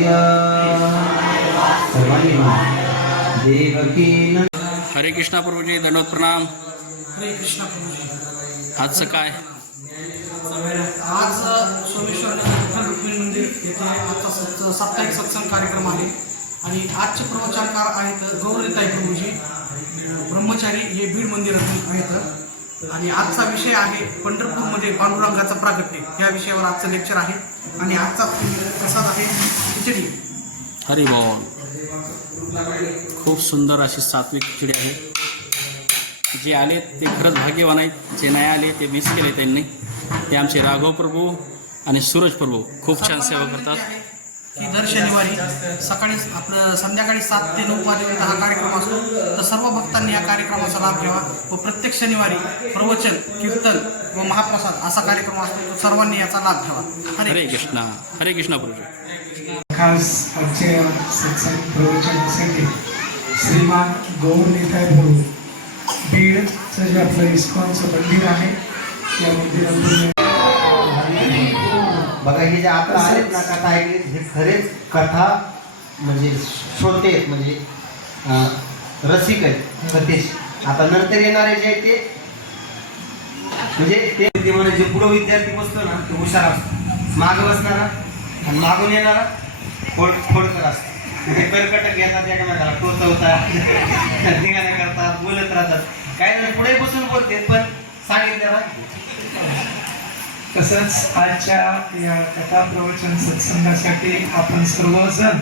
वासुदेवाय सर्वांनी देवकी हरे कृष्णा प्रभूजी, दंडवत प्रणाम. हरे कृष्णा प्रभूजी. आजचं काय? आज सोमेश्वर रुक्मिणी मंदिर येथे आजचा साप्ताहिक सत्संग कार्यक्रम आहे आणि आजचे प्रवचनकार आहेत गौरीताई प्रभूजी ब्रह्मचारी, हे बीड मंदिरातून आहेत. आणि आजचा विषय आहे पंढरपूरमध्ये पांडुरंगाचं प्रागट्य. या विषयावर आजचं लेक्चर आहे आणि आजचा प्रसाद आहे खिचडी. हरी बोल. खूप सुंदर अशी सात्विक खिचडी आहे. जे आले ते खरंच भाग्यवान आहेत, जे नाही आले ते मिस केले त्यांनी. ते आमचे राघव प्रभू आणि सूरज प्रभू खूप छान सेवा करतात. की दर शनिवारी सकाळी आपलं संध्याकाळी 7 ते 9 वाजेपर्यंत हा कार्यक्रम असतो. तर सर्व भक्तांनी या कार्यक्रमाचा लाभ घ्यावा व प्रत्येक शनिवारी प्रवचन, कीर्तन व महाप्रसाद असा कार्यक्रम असतो. तर सर्वांनी याचा लाभ घ्यावा. हरे कृष्णा. हरे कृष्णा प्रभू. खास आजच्या सत्संग प्रवचनासाठी श्रीमान गौरनिताई प्रभू बीडचं जे आपलं इस्कॉनचं मंदिर आहे या मंदिरातून बघा, हे जे आता आहेत ना कथा ऐकली, हे खरेच कथा म्हणजे श्रोते आहेत, म्हणजे रसिक आहेत कथेचे. आता नंतर येणारे जे आहेत ते म्हणजे ते म्हणजे जे पुढं विद्यार्थी बसतो ना ते हुशार असतो, मागं बसणारा आणि मागून येणारा खोडकर असतो. कर्कटक घेतात, एकामेकाला टोचवतात, धिंगाणे करतात, बोलत राहतात. काही नाही पुढे बसून बोलते पण सांगितलं. तसंच आजच्या या कथा प्रवचन सत्संगासाठी आपण सर्वजण